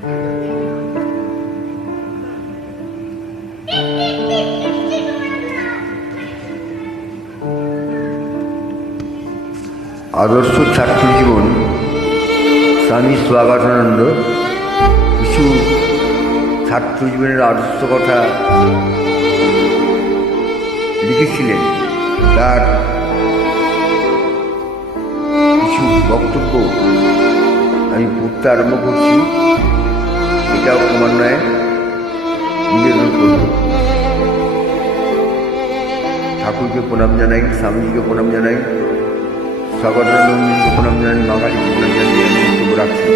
আদর্শ ছাত্র জীবন, স্বামী স্বাগতানন্দ কিছু ছাত্র জীবনের আদর্শ কথা লিখেছিলেন তার কিছু বক্তব্য আমি পড়তে আরম্ভ করছি। এটাও ক্রমান্বয়ে নিবেদন করব। ঠাকুরকে প্রণাম জানাই, স্বামীজিকে প্রণাম জানাই স্বাগতানন্দকে প্রণাম জানাই বাঙালিকে প্রণাম রাখছি।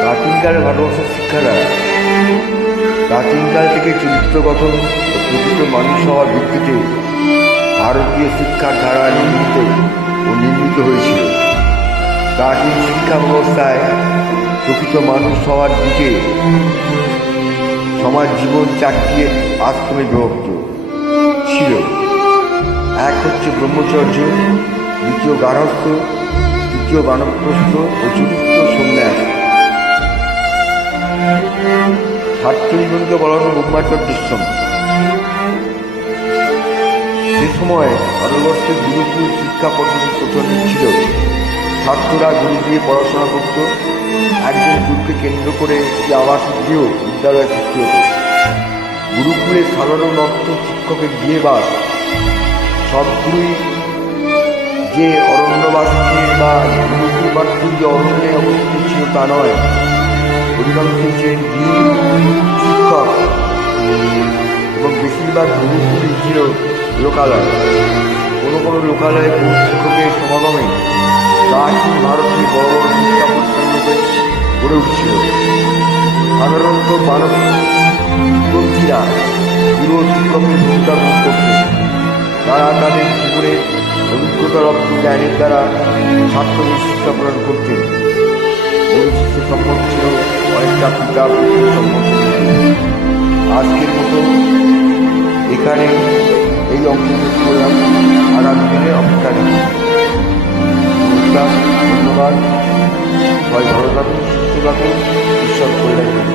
প্রাচীনকালে ভারতবর্ষের শিক্ষারা, প্রাচীনকাল থেকে চরিত্র গঠন ও প্রকৃত মানুষ হওয়ার ভিত্তিতে ভারতীয় শিক্ষার ধারা নির্মিত ও নির্মিত হয়েছিল। প্রাচীন শিক্ষা ব্যবস্থায় প্রকৃত মানুষ হওয়ার দিকে সমাজ জীবন চারটি আশ্রমে বিভক্ত ছিল। এক হচ্ছে ব্রহ্মচর্য, দ্বিতীয় গার্হস্থ তৃতীয় বানপ্রস্থ ও চতুর্থ সন্ন্যাস। ছাত্র জীবনকে বলা হতো ব্রহ্মাচর্যশ্রম সে সময় ভারতবর্ষের গুরুকুল শিক্ষা পদ্ধতি প্রচলিত ছিল ছাত্ররা গুরু দিয়ে পড়াশোনা করত। একজন গুরুকে কেন্দ্র করে একটি আবাসিক গৃহ বিদ্যালয় সৃষ্টি হতো। গুরুকুলে সাধারণ অর্থ শিক্ষকের গৃহে বাস। সব গুরুই যে অরণ্যবাসী বা গুরুকুল মাত্র যে অরণ্যে অবস্থিত ছিল তা নয়। অধিকাংশ ছিলেন শিক্ষক এবং বেশিরভাগ গুরুগুলি ছিল লোকালয়। কোনো কোনো লোকালয়ে গুরু শিক্ষকের সমাগমে প্রাচীন ভারতের বড় শিক্ষা প্রতিষ্ঠানরূপে গড়ে উঠছিল সাধারণত মানবপন্থীরা গুরু ও শিক্ষকের ভূমিকা গ্রহণ করতেন তারা তাদের জীবনের অভিজ্ঞতারপ্ত জ্ঞানের দ্বারা ছাত্রদের শিক্ষা প্রদান করতেন গুরু শিষ্য সম্পর্ক ছিল অনেকটা পিতা আজকের মতো এখানে এই অংশ শেষ করলাম। আগামী অপেক্ষা নমস্কার ধন্যবাদ। সবাই ভালো থাকুন সুস্থ থাকুন ঈশ্বর করে রাখুন